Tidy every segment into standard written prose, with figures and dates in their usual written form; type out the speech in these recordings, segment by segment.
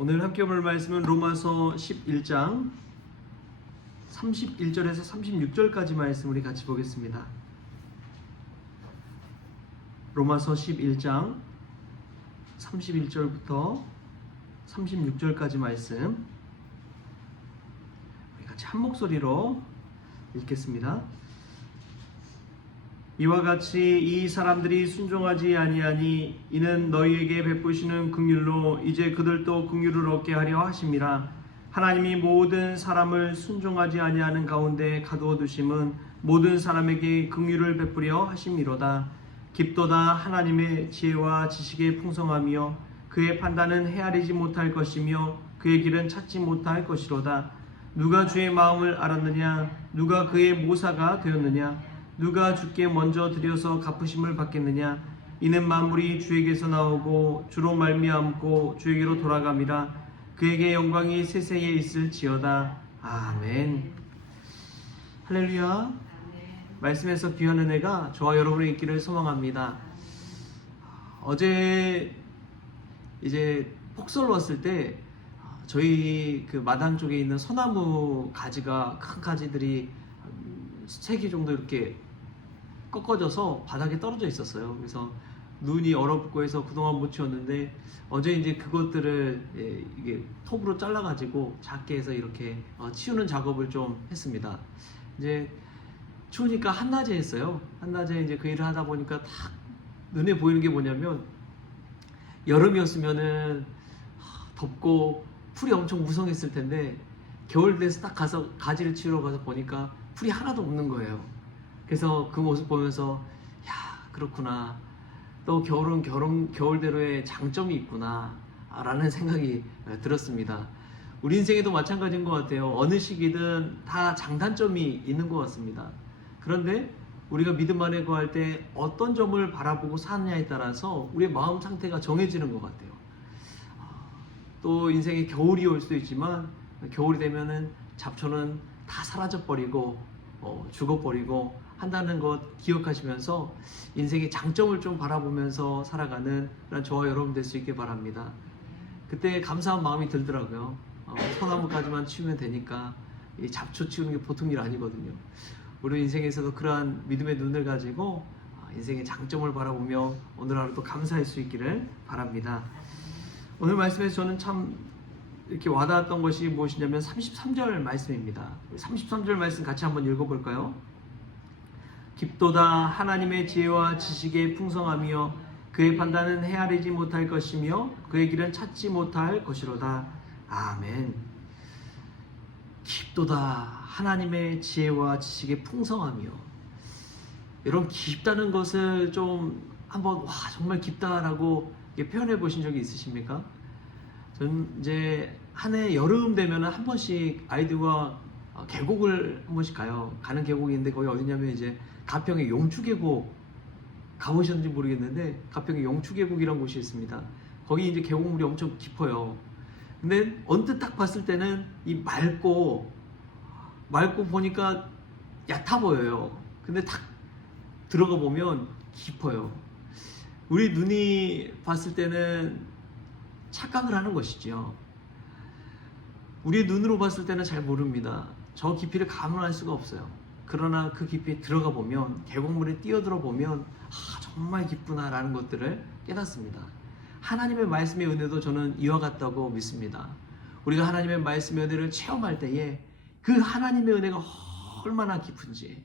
오늘 함께 볼 말씀은 로마서 11장 31절에서 36절까지 말씀 우리 같이 보겠습니다. 로마서 11장 31절부터 36절까지 말씀 우리 같이 한 목소리로 읽겠습니다. 이와 같이 이 사람들이 순종하지 아니하니 이는 너희에게 베푸시는 긍휼로 이제 그들도 긍휼을 얻게 하려 하심이라. 하나님이 모든 사람을 순종하지 아니하는 가운데 가두어 두심은 모든 사람에게 긍휼을 베푸려 하심이로다. 깊도다 하나님의 지혜와 지식의 풍성함이요 그의 판단은 헤아리지 못할 것이며 그의 길은 찾지 못할 것이로다. 누가 주의 마음을 알았느냐? 누가 그의 모사가 되었느냐? 누가 주께 먼저 드려서 갚으심을 받겠느냐? 이는 만물이 주에게서 나오고 주로 말미암고 주에게로 돌아감이라. 그에게 영광이 세세에 있을지어다. 아멘. 할렐루야. 말씀에서 귀한 은혜가 저와 여러분의 있기를 소망합니다. 어제 이제 폭설 왔을 때 저희 그 마당 쪽에 있는 소나무 가지가 큰 가지들이 3개 정도 이렇게 꺾어져서 바닥에 떨어져 있었어요. 그래서 눈이 얼어붙고 해서 그동안 못 치웠는데 어제 이제 그것들을 이게 톱으로 잘라가지고 작게 해서 이렇게 치우는 작업을 좀 했습니다. 이제 추우니까 한낮에 했어요. 한낮에 이제 그 일을 하다 보니까 딱 눈에 보이는 게 뭐냐면 여름이었으면은 덥고 풀이 엄청 무성했을 텐데 겨울 돼서 딱 가서 가지를 치우러 가서 보니까 풀이 하나도 없는 거예요. 그래서 그 모습 보면서 야 그렇구나, 또 겨울은 겨울대로의 장점이 있구나 라는 생각이 들었습니다. 우리 인생에도 마찬가지인 것 같아요. 어느 시기든 다 장단점이 있는 것 같습니다. 그런데 우리가 믿음 안에 거할 때 어떤 점을 바라보고 사느냐에 따라서 우리의 마음 상태가 정해지는 것 같아요. 또 인생에 겨울이 올 수도 있지만 겨울이 되면은 잡초는 다 사라져버리고 죽어버리고 한다는 것 기억하시면서 인생의 장점을 좀 바라보면서 살아가는 그런 저와 여러분 될 수 있게 바랍니다. 그때 감사한 마음이 들더라고요. 소나무까지만 치우면 되니까 이 잡초 치우는 게 보통 일 아니거든요. 우리 인생에서도 그러한 믿음의 눈을 가지고 인생의 장점을 바라보며 오늘 하루도 감사할 수 있기를 바랍니다. 오늘 말씀에서 저는 참 이렇게 와닿았던 것이 무엇이냐면 33절 말씀입니다. 33절 말씀 같이 한번 읽어볼까요? 깊도다 하나님의 지혜와 지식의 풍성함이여 그의 판단은 헤아리지 못할 것이며 그의 길은 찾지 못할 것이로다. 아멘. 깊도다 하나님의 지혜와 지식의 풍성함이요. 여러분 깊다는 것을 좀 한번 정말 깊다라고 표현해 보신 적이 있으십니까? 저는 이제 한 해 여름 되면 한 번씩 아이들과 계곡을 한 번씩 가요. 가는 계곡이 있는데 거기 어디냐면 이제 가평의 용추계곡, 가보셨는지 모르겠는데 가평의 용추계곡이라는 곳이 있습니다. 거기 이제 계곡물이 엄청 깊어요. 근데 언뜻 딱 봤을 때는 이 맑고 보니까 얕아 보여요. 근데 딱 들어가 보면 깊어요. 우리 눈이 봤을 때는 착각을 하는 것이죠. 우리의 눈으로 봤을 때는 잘 모릅니다. 저 깊이를 가늠할 수가 없어요. 그러나 그 깊이에 들어가 보면, 계곡물에 뛰어들어 보면 정말 깊구나 라는 것들을 깨닫습니다. 하나님의 말씀의 은혜도 저는 이와 같다고 믿습니다. 우리가 하나님의 말씀의 은혜를 체험할 때에 그 하나님의 은혜가 얼마나 깊은지,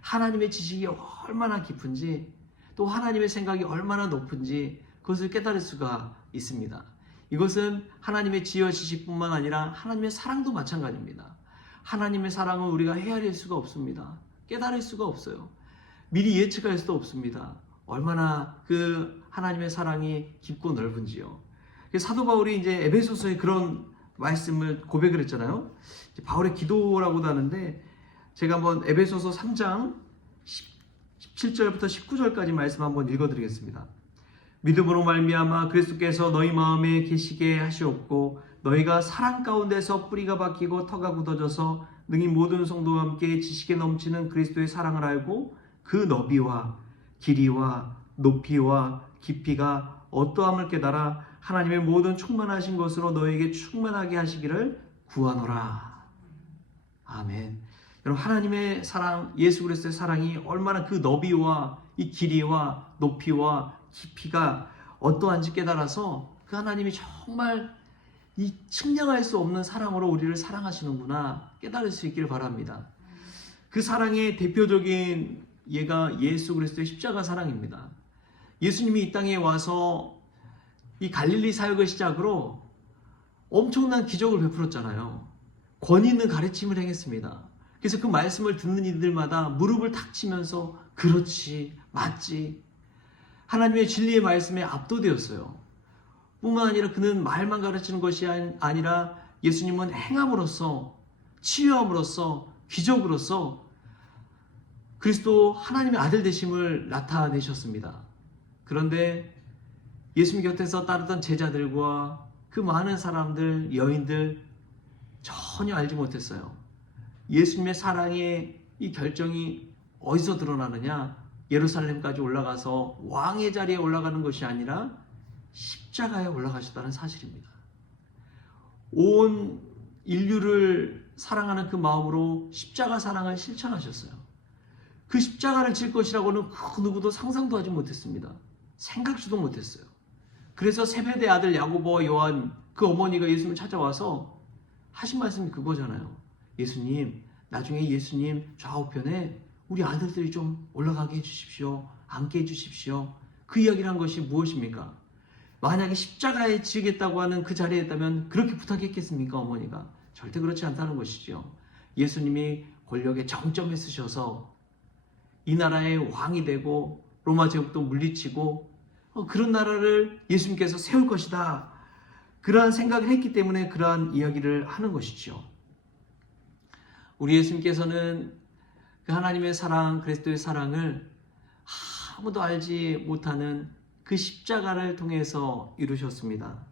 하나님의 지식이 얼마나 깊은지, 또 하나님의 생각이 얼마나 높은지 그것을 깨달을 수가 있습니다. 이것은 하나님의 지혜와 지식뿐만 아니라 하나님의 사랑도 마찬가지입니다. 하나님의 사랑은 우리가 헤아릴 수가 없습니다. 깨달을 수가 없어요. 미리 예측할 수도 없습니다. 얼마나 그 하나님의 사랑이 깊고 넓은지요. 사도 바울이 이제 에베소서에 그런 말씀을 고백을 했잖아요. 바울의 기도라고도 하는데 제가 한번 에베소서 3장 17절부터 19절까지 말씀 한번 읽어드리겠습니다. 믿음으로 말미암아 그리스도께서 너희 마음에 계시게 하시옵고 너희가 사랑 가운데서 뿌리가 박히고 터가 굳어져서 능히 모든 성도와 함께 지식에 넘치는 그리스도의 사랑을 알고 그 너비와 길이와 높이와 깊이가 어떠함을 깨달아 하나님의 모든 충만하신 것으로 너에게 충만하게 하시기를 구하노라. 아멘. 여러분, 하나님의 사랑, 예수 그리스도의 사랑이 얼마나 그 너비와 이 길이와 높이와 깊이가 어떠한지 깨달아서 그 하나님이 정말 이 측량할 수 없는 사랑으로 우리를 사랑하시는구나 깨달을 수 있기를 바랍니다. 그 사랑의 대표적인 예가 예수 그리스도의 십자가 사랑입니다. 예수님이 이 땅에 와서 이 갈릴리 사역을 시작으로 엄청난 기적을 베풀었잖아요. 권위 있는 가르침을 행했습니다. 그래서 그 말씀을 듣는 이들마다 무릎을 탁 치면서 그렇지, 맞지. 하나님의 진리의 말씀에 압도되었어요. 뿐만 아니라 그는 말만 가르치는 것이 아니라 예수님은 행함으로써, 치유함으로써, 기적으로써 그리스도 하나님의 아들 되심을 나타내셨습니다. 그런데 예수님 곁에서 따르던 제자들과 그 많은 사람들, 여인들 전혀 알지 못했어요. 예수님의 사랑의 이 결정이 어디서 드러나느냐? 예루살렘까지 올라가서 왕의 자리에 올라가는 것이 아니라 십자가에 올라가셨다는 사실입니다. 온 인류를 사랑하는 그 마음으로 십자가 사랑을 실천하셨어요. 그 십자가를 질 것이라고는 그 누구도 상상도 하지 못했습니다. 생각지도 못했어요. 그래서 세베대 아들 야고보와 요한 그 어머니가 예수님을 찾아와서 하신 말씀이 그거잖아요. 예수님, 나중에 예수님 좌우편에 우리 아들들이 좀 올라가게 해주십시오. 앉게 해주십시오. 그 이야기를 한 것이 무엇입니까? 만약에 십자가에 지겠다고 하는 그 자리에 있다면 그렇게 부탁했겠습니까? 어머니가. 절대 그렇지 않다는 것이죠. 예수님이 권력의 정점에 서셔서 이 나라의 왕이 되고 로마 제국도 물리치고 그런 나라를 예수님께서 세울 것이다. 그러한 생각을 했기 때문에 그러한 이야기를 하는 것이죠. 우리 예수님께서는 그 하나님의 사랑, 그리스도의 사랑을 아무도 알지 못하는 그 십자가를 통해서 이루셨습니다.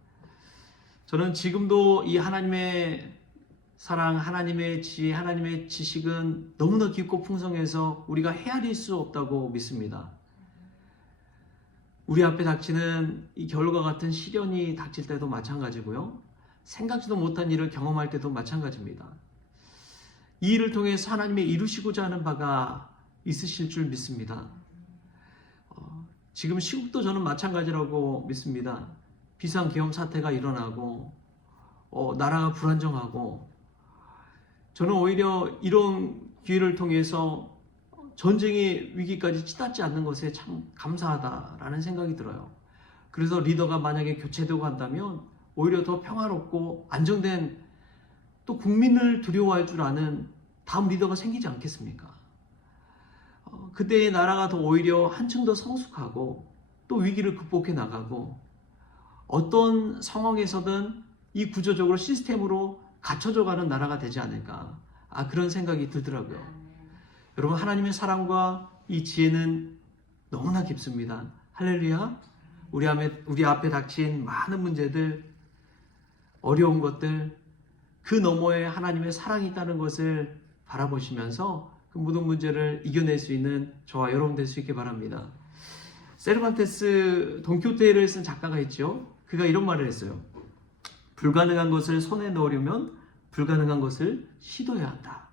저는 지금도 이 하나님의 사랑, 하나님의 지혜, 하나님의 지식은 너무나 깊고 풍성해서 우리가 헤아릴 수 없다고 믿습니다. 우리 앞에 닥치는 이 겨울과 같은 시련이 닥칠 때도 마찬가지고요. 생각지도 못한 일을 경험할 때도 마찬가지입니다. 이 일을 통해서 하나님이 이루시고자 하는 바가 있으실 줄 믿습니다. 지금 시국도 저는 마찬가지라고 믿습니다. 비상계엄 사태가 일어나고 나라가 불안정하고 저는 오히려 이런 기회를 통해서 전쟁의 위기까지 치닫지 않는 것에 참 감사하다라는 생각이 들어요. 그래서 리더가 만약에 교체되고 한다면 오히려 더 평화롭고 안정된 또 국민을 두려워할 줄 아는 다음 리더가 생기지 않겠습니까? 그때의 나라가 더 오히려 한층 더 성숙하고 또 위기를 극복해 나가고 어떤 상황에서든 이 구조적으로 시스템으로 갖춰져 가는 나라가 되지 않을까 그런 생각이 들더라고요. 여러분, 하나님의 사랑과 이 지혜는 너무나 깊습니다. 할렐루야. 우리 앞에 닥친 많은 문제들, 어려운 것들, 그 너머에 하나님의 사랑이 있다는 것을 바라보시면서 그 모든 문제를 이겨낼 수 있는 저와 여러분 될 수 있게 바랍니다. 세르반테스 돈키호테를 쓴 작가가 있죠. 그가 이런 말을 했어요. 불가능한 것을 손에 넣으려면 불가능한 것을 시도해야 한다.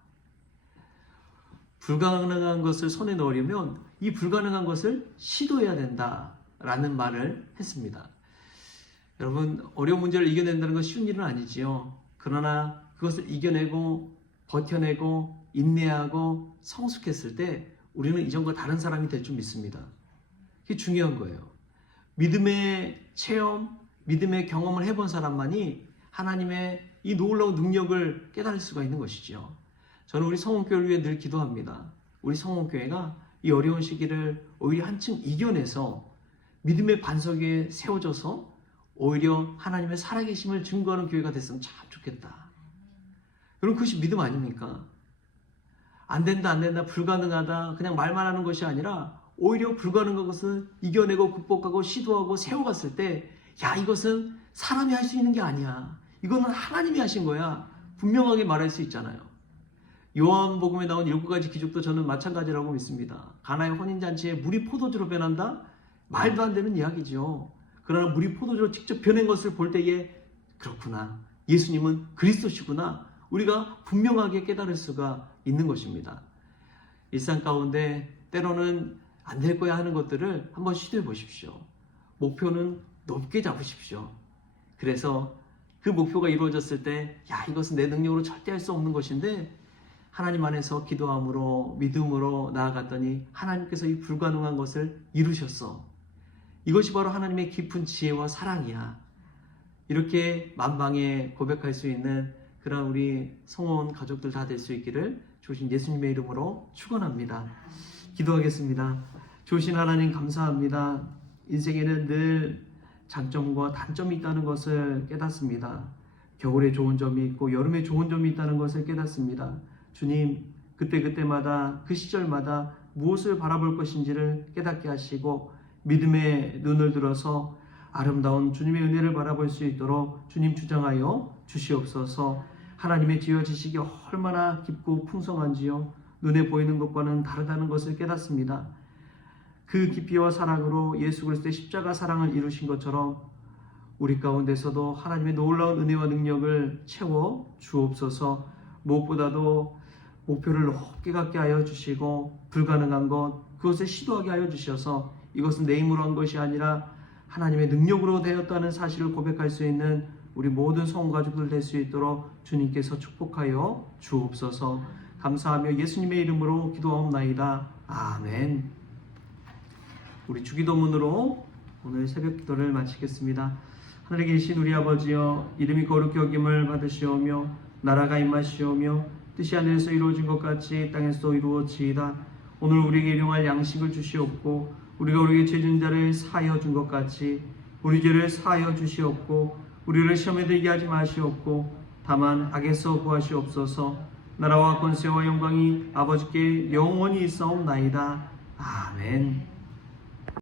불가능한 것을 손에 넣으려면 이 불가능한 것을 시도해야 된다라는 말을 했습니다. 여러분, 어려운 문제를 이겨낸다는 건 쉬운 일은 아니지요. 그러나 그것을 이겨내고 버텨내고 인내하고 성숙했을 때 우리는 이전과 다른 사람이 될 줄 믿습니다. 그게 중요한 거예요. 믿음의 체험, 믿음의 경험을 해본 사람만이 하나님의 이 놀라운 능력을 깨달을 수가 있는 것이죠. 저는 우리 성원교회를 위해 늘 기도합니다. 우리 성원교회가 이 어려운 시기를 오히려 한층 이겨내서 믿음의 반석 위에 세워져서 오히려 하나님의 살아계심을 증거하는 교회가 됐으면 참 좋겠다. 여러분, 그것이 믿음 아닙니까? 안 된다, 안 된다, 불가능하다, 그냥 말만 하는 것이 아니라 오히려 불가능한 것을 이겨내고 극복하고 시도하고 세워갔을 때 야, 이것은 사람이 할 수 있는 게 아니야. 이거는 하나님이 하신 거야. 분명하게 말할 수 있잖아요. 요한복음에 나온 7가지 기적도 저는 마찬가지라고 믿습니다. 가나의 혼인잔치에 물이 포도주로 변한다? 말도 안 되는 이야기죠. 그러나 물이 포도주로 직접 변한 것을 볼 때에 그렇구나, 예수님은 그리스도시구나, 우리가 분명하게 깨달을 수가 있는 것입니다. 일상 가운데 때로는 안 될 거야 하는 것들을 한번 시도해 보십시오. 목표는 높게 잡으십시오. 그래서 그 목표가 이루어졌을 때, 야, 이것은 내 능력으로 절대 할 수 없는 것인데 하나님 안에서 기도함으로 믿음으로 나아갔더니 하나님께서 이 불가능한 것을 이루셨어. 이것이 바로 하나님의 깊은 지혜와 사랑이야. 이렇게 만방에 고백할 수 있는 그런 우리 성원 가족들 다 될 수 있기를 주신 예수님의 이름으로 축원합니다. 기도하겠습니다. 주신 하나님 감사합니다. 인생에는 늘 장점과 단점이 있다는 것을 깨닫습니다. 겨울에 좋은 점이 있고 여름에 좋은 점이 있다는 것을 깨닫습니다. 주님, 그때그때마다 그 시절마다 무엇을 바라볼 것인지를 깨닫게 하시고 믿음의 눈을 들어서 아름다운 주님의 은혜를 바라볼 수 있도록 주님 주장하여 주시옵소서. 하나님의 지혜와 지식이 얼마나 깊고 풍성한지요, 눈에 보이는 것과는 다르다는 것을 깨닫습니다. 그 깊이와 사랑으로 예수 그리스도의 십자가 사랑을 이루신 것처럼 우리 가운데서도 하나님의 놀라운 은혜와 능력을 채워 주옵소서. 무엇보다도 목표를 높게 갖게 하여 주시고 불가능한 것, 그것을 시도하게 하여 주셔서 이것은 내 힘으로 한 것이 아니라 하나님의 능력으로 되었다는 사실을 고백할 수 있는 우리 모든 성원 가족들 될 수 있도록 주님께서 축복하여 주옵소서. 감사하며 예수님의 이름으로 기도하옵나이다. 아멘. 우리 주기도문으로 오늘 새벽 기도를 마치겠습니다. 하늘에 계신 우리 아버지여, 이름이 거룩히 여김을 받으시오며 나라가 임하시오며 뜻이 하늘에서 이루어진 것 같이 땅에서도 이루어지이다. 오늘 우리에게 일용할 양식을 주시옵고 우리가 우리에게 죄진 자를 사하여 준 것 같이 우리 죄를 사하여 주시옵고 우리를 시험에 들게 하지 마시옵고 다만 악에서 구하시옵소서. 나라와 권세와 영광이 아버지께 영원히 있사옵나이다. 아멘.